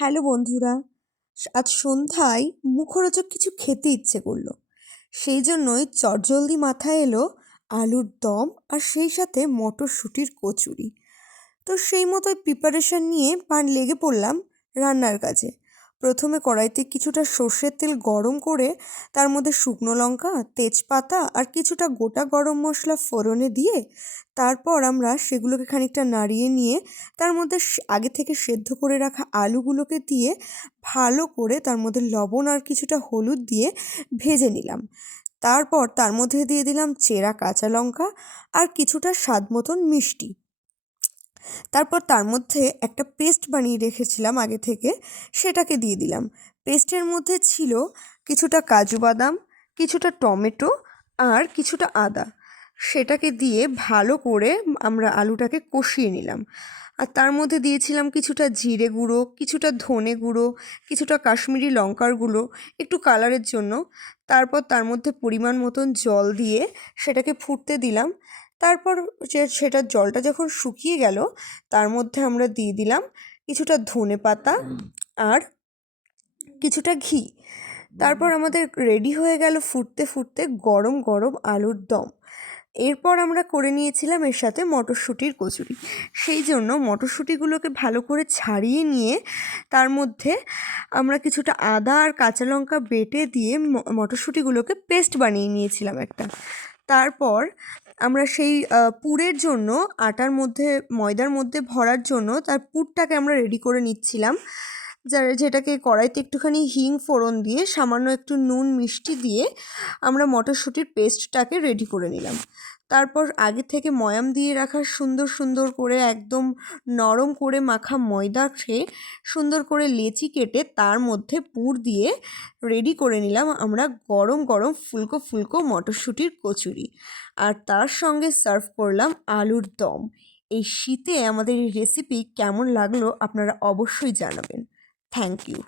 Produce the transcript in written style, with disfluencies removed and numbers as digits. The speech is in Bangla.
হ্যালো বন্ধুরা, আজ সন্ধ্যায় মুখরোচক কিছু খেতে ইচ্ছে করলো। সেই জন্যই চটজলদি মাথায় এলো আলুর দম আর সেই সাথে মটরশুঁটির কচুরি। তো সেই মতোই প্রিপারেশন নিয়ে লেগে পড়লাম রান্নার কাজে। প্রথমে কড়াইতে কিছুটা সর্ষের তেল গরম করে তার মধ্যে শুকনো লঙ্কা, তেজপাতা আর কিছুটা গোটা গরম মশলা ফোড়নে দিয়ে তারপর আমরা সেগুলোকে খানিকটা নাড়িয়ে নিয়ে তার মধ্যে আগে থেকে সেদ্ধ করে রাখা আলুগুলোকে দিয়ে ভালো করে তার মধ্যে লবণ আর কিছুটা হলুদ দিয়ে ভেজে নিলাম। তারপর তার মধ্যে দিয়ে দিলাম চেরা কাঁচা লঙ্কা আর কিছুটা স্বাদ মতন মিষ্টি। তারপর তার মধ্যে একটা পেস্ট বানিয়ে রেখেছিলাম আগে থেকে, সেটাকে দিয়ে দিলাম। পেস্টের মধ্যে ছিল কিছুটা কাজু বাদাম, কিছুটা টমেটো আর কিছুটা আদা। সেটাকে দিয়ে ভালো করে আমরা আলুটাকে কষিয়ে নিলাম। আর তার মধ্যে দিয়েছিলাম কিছুটা জিরে গুঁড়ো, কিছুটা ধনে গুঁড়ো, কিছুটা কাশ্মীরি লঙ্কার গুঁড়ো একটু কালারের জন্য। তারপর তার মধ্যে পরিমাণ মতন জল দিয়ে সেটাকে ফুটতে দিলাম। তারপর সেটার জলটা যখন শুকিয়ে গেল তার মধ্যে আমরা দিয়ে দিলাম কিছুটা ধনেপাতা আর কিছুটা ঘি। তারপর আমাদের রেডি হয়ে গেল ফুটতে ফুটতে গরম গরম আলুর দম। এরপর আমরা করে নিয়েছিলাম এর সাথে মটরশুঁটির কচুরি। সেই জন্য মটরশুঁটিগুলোকে ভালো করে ছাড়িয়ে নিয়ে তার মধ্যে আমরা কিছুটা আদা আর কাঁচা লঙ্কা বেটে দিয়ে মটরশুঁটিগুলোকে পেস্ট বানিয়ে নিয়েছিলাম একটা। তারপর আমরা সেই পুরের জন্য ময়দার মধ্যে ভরার জন্য তার পুরটাকে আমরা রেডি করে নিচ্ছিলাম। যেটাকে কড়াইতে একটুখানি হিং ফোড়ন দিয়ে সামান্য একটু নুন মিষ্টি দিয়ে আমরা মটরশুঁটির পেস্টটাকে রেডি করে নিলাম। তারপর আগে থেকে ময়াম দিয়ে রাখা সুন্দর সুন্দর করে একদম নরম করে মাখা ময়দাকে সুন্দর করে লেচি কেটে তার মধ্যে পুর দিয়ে রেডি করে নিলাম আমরা গরম গরম ফুলকো ফুলকো মটরশুঁটির কচুরি। আর তার সঙ্গে সার্ভ করলাম আলুর দম। এই শীতে আমাদের এই রেসিপি কেমন লাগলো আপনারা অবশ্যই জানাবেন। Thank you.